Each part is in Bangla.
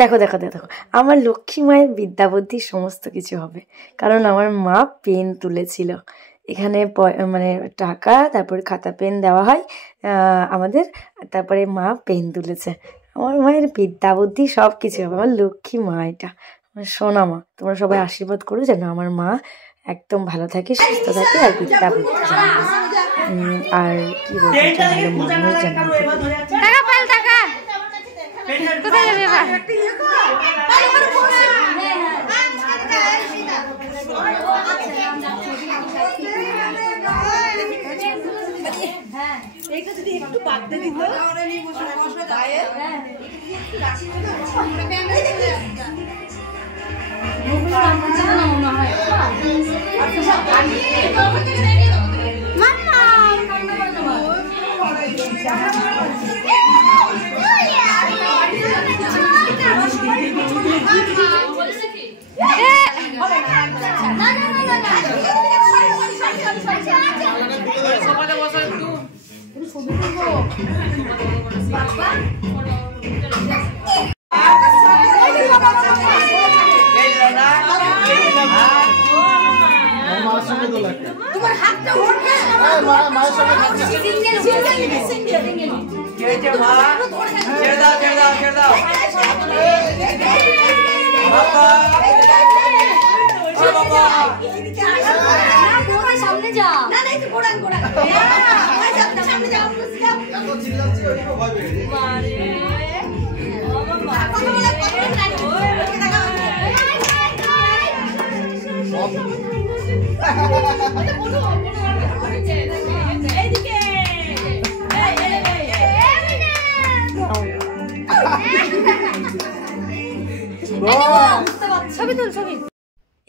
দেখো দেখো দেখো দেখো, আমার লক্ষ্মী মায়ের বিদ্যা বুদ্ধি সমস্ত কিছু হবে, কারণ আমার মা পেন তুলেছিল এখানে। মানে টাকা, তারপরে খাতা পেন দেওয়া হয় আমাদের, তারপরে মা পেন তুলেছে। আমার মায়ের বিদ্যা বুদ্ধি সব কিছু হবে, আমার লক্ষ্মী মা এটা, আমার সোনা মা। তোমরা সবাই আশীর্বাদ করো যেন আমার মা একদম ভালো থাকে, সুস্থ থাকে, আর বিদ্যা বুদ্ধি আর কি বলতে ভালো মানুষ জানো। তোমার হাতটা ওঠে মায়ের সঙ্গে ছেড়ে দাও বাবা সামনে যাও, না না একটু গোড়ান গোড়ান সামনে যাও, এত চিল্লাচ্ছি ওই ভাবে মারে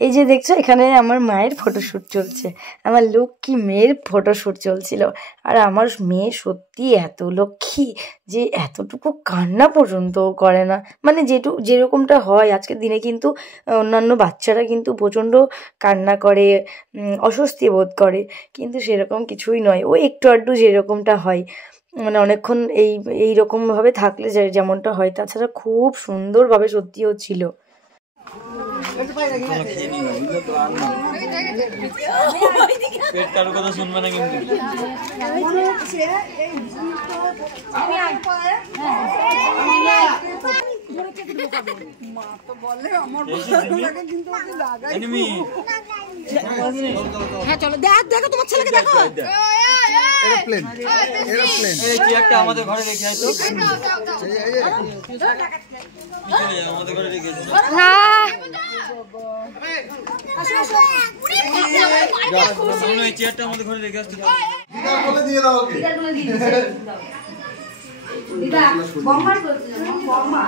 এই যে দেখছো এখানে আমার মায়ের ফটোশ্যুট চলছে, আমার লক্ষ্মী মেয়ের ফটোশ্যুট চলছিল। আর আমার মেয়ে সত্যি এত লক্ষ্মী যে এতটুকু কান্না পর্যন্ত করে না, মানে যেরকমটা হয় আজকের দিনে। কিন্তু অন্যান্য বাচ্চারা কিন্তু প্রচণ্ড কান্না করে, অস্বস্তি বোধ করে, কিন্তু সেরকম কিছুই নয়। ও একটু আধটু যেরকমটা হয়, মানে অনেকক্ষণ এইরকমভাবে থাকলে যেমনটা হয়, তাছাড়া খুব সুন্দরভাবে সত্যি হচ্ছিল। পেট কারো কথা শুনবে না কিন্তু। হ্যাঁ চলো দেখো তোমার ছেলেকে দেখো। এরোপ্লেন এই চেয়ারটা আমাদের ঘরে রেখে আয় তো। আমাদের ঘরে রেখে এই চেয়ারটা আমাদের ঘরে রেখে আসতে দিয়ে দাও। দিদা বম্মার বলছিলাম, বম্মা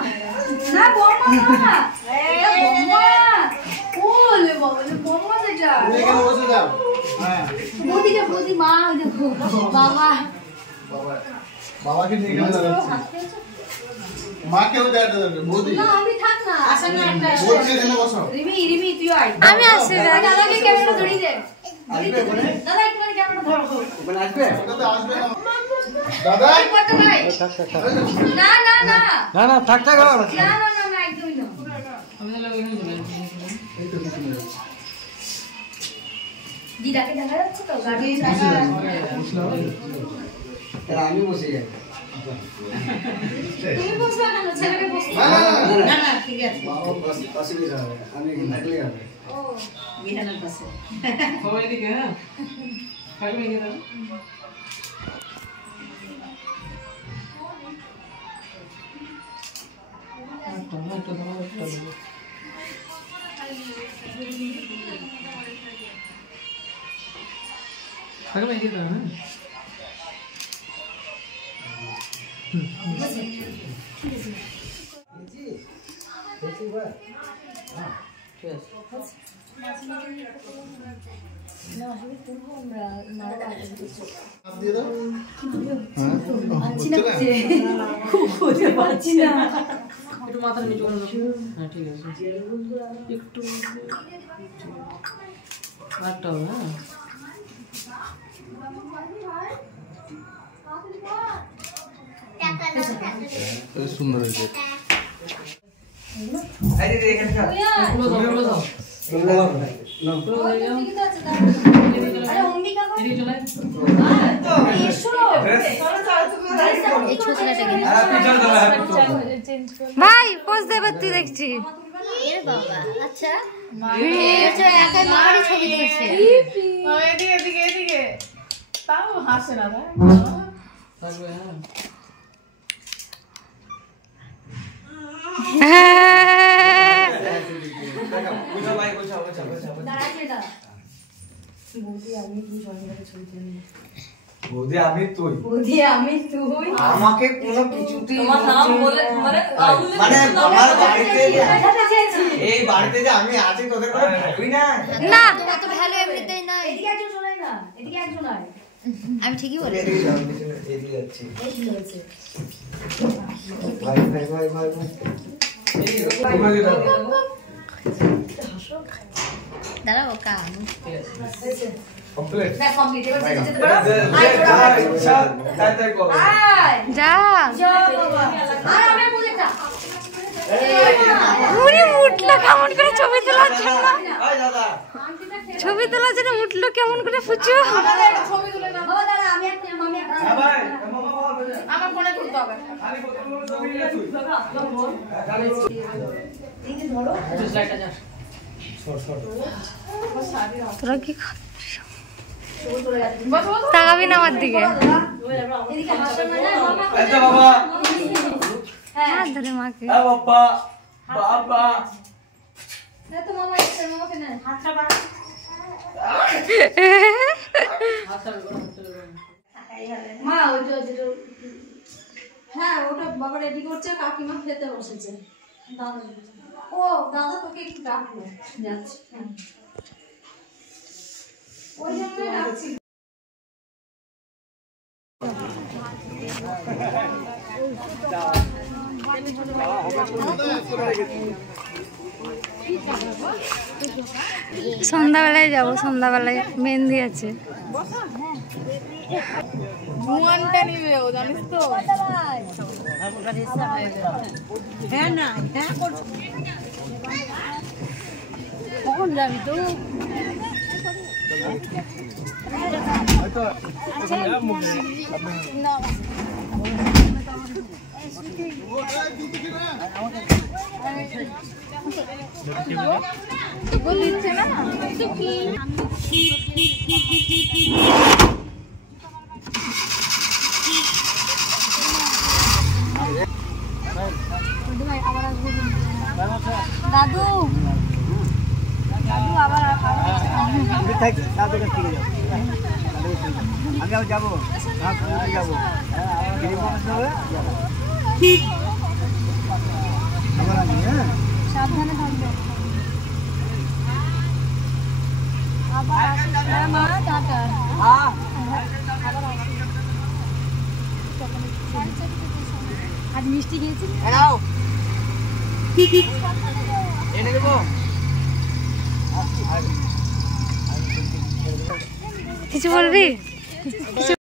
না বম্মা না বম্মা ওলে বাবা বম্মা যেটা তুমি এখানে বসে যাও। হ্যাঁ বৌদিটা বৌদি মা দেখো বাবা বাবাকে নিয়ে এখানে দাঁড়াচ্ছি। মাকেও দাঁড়াতে দেবে বৌদি না আমি থাক না আসলে একটা বৌদি এখানে বসো। রিমি তুই আয়, আমি আসছি। দাদাকে ক্যামেরা ধরিয়ে দে। দাদা একটু ক্যামেরা ধরো। ওখানে আসবে? ওটাতে আসবে না দাদা। না না না না না থাক থাক না না না একদমই না। দিদাকে দেখা যাচ্ছে তো গাড়ি আমি বসে যাই। তুমি বসবে না, ছেলেকে বসবে না না ঠিক আছে বাবা পাশে বসে যাবে, আমি থাকলে হবে। ও বিহানের পাশে সবাই দিকে। হ্যাঁ থাকবে কি দাও একটু মাথা নিচু করে দাও। হ্যাঁ ঠিক আছে একটু একটা হবে। হ্যাঁ সুন্দর হয়েছে। ভাই পোজ দেবে তুই দেখছি আচ্ছা একাই মামারই ছবি তুলছে এদিকে তাও হাসে না ভাই বৌদি আমি তুই আমাকে কোনো কিছুতেই তোমার নাম বলে মানে মানে আমার বাড়িতে এই বাড়িতে যে আমি আছি তোদের কোনো ভাবি না না তোমার তো ভালো এমনিতেই নাই এদিকে একজন চলে না এদিকে একজন আয় আমি ঠিকই বলেছি এদিকে যাও এদিকে যাচ্ছি ভাই ভাই ভাই ভাই দাঁড়াও কাম কমপ্লিট না কমপ্লিট এবার যেতে পারো যা আর আমি বলে একটা উড়ি উঠলো কেমন করে ছবি তোলার জন্য ওই দাদা ছবি তোলার জন্য উঠলো কেমন করে ফুচু ছবি তুলে না বাবা দাঁড়া আমি একটা হ্যাঁ ভাই মামা আমার ফোনে তুলতে হবে আমি কত বড় ছবি নিয়ে তুই তোরা কি তাকাবি না আমার দিকে এদিকে হাসো না না মামা আচ্ছা বাবা হাত ধরে মাকে হ্যাঁ বাবা বাবা না তো মামা এসে মামাকে না হাতটা বাড়া মা ওইটা যেটা হ্যাঁ ওটা বাবা রেডি করছে কাকিমা খেতে বসেছে দাদা ও দাদা তোকে একটু ডাকলো যাচ্ছে ওই জন্যই ডাকছি সন্ধ্যাবেলায় যাবো সন্ধ্যাবেলায় মেহেন্দি আছে ভুয়ানটা নিবে ও জানিস তো কখন যাবি তো দিচ্ছে না দাদু দাদু আবার আমি যাবো যাবো সাবধানে থাকবে আবার মা টাটা আজ মিষ্টি খেয়েছি এনে দেবো কিছু বলবি